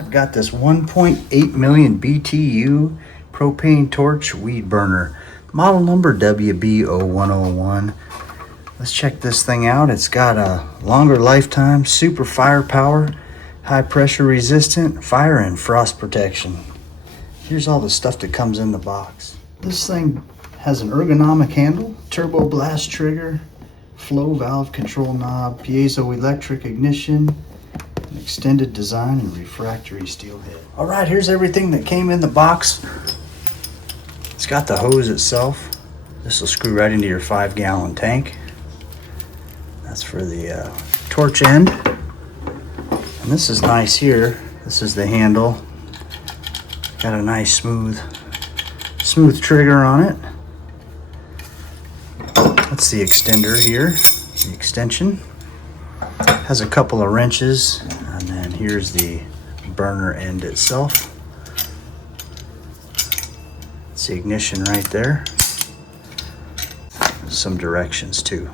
I've got this 1.8 million BTU propane torch weed burner, model number WB0101. Let's check this thing out. It's got a longer lifetime, super firepower, high pressure resistant, fire and frost protection. Here's all the stuff that comes in the box. This thing has an ergonomic handle, turbo blast trigger, flow valve control knob, piezoelectric ignition, an extended design, and refractory steel head. All right, here's everything that came in the box. It's got the hose itself. This will screw right into your 5-gallon tank. That's for the torch end. And this is nice here. This is the handle. Got a nice smooth trigger on it. That's the extender here, the extension. Has a couple of wrenches, and then here's the burner end itself. It's the ignition right there. Some directions too.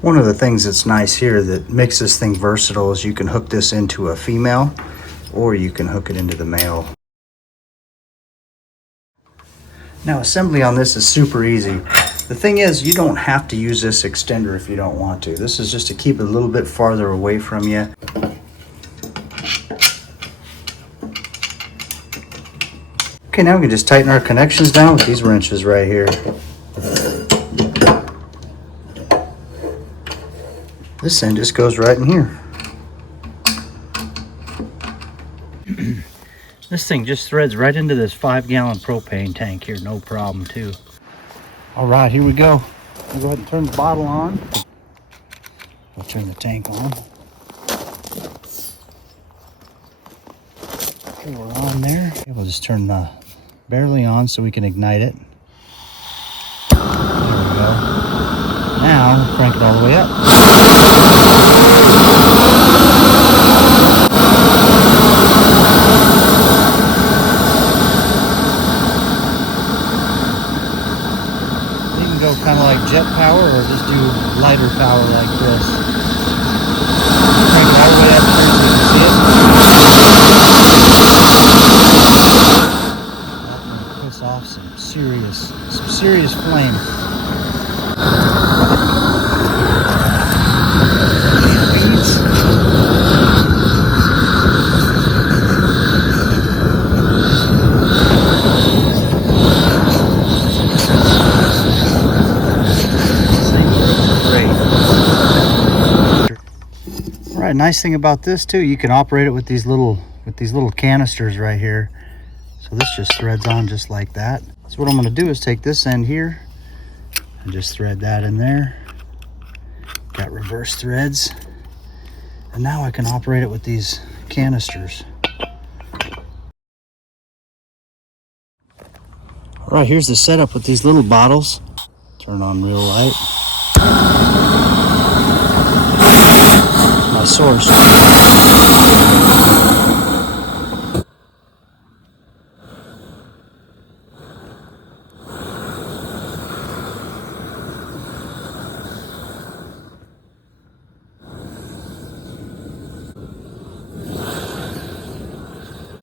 One of the things that's nice here that makes this thing versatile is you can hook this into a female or you can hook it into the male. Now, assembly on this is super easy. The thing is, you don't have to use this extender if you don't want to. This is just to keep it a little bit farther away from you. Okay, now we can just tighten our connections down with these wrenches right here. This end just goes right in here. This thing just threads right into this 5-gallon propane tank here, no problem too. All right, here we go. I'll go ahead and turn the bottle on. I'll turn the tank on. Okay, we're on there. Okay, we'll just turn the barely on so we can ignite it. There we go. Now, we'll crank it all the way up. Go kind of like jet power, or just do lighter power like this. Crank it all the way up here so you can see it. That will push off some serious flame. Alright, nice thing about this too, you can operate it with these little canisters right here. So this just threads on just like that. So what I'm going to do is take this end here and just thread that in there. Got reverse threads. And now I can operate it with these canisters. Alright, here's the setup with these little bottles. Turn on real light. My source.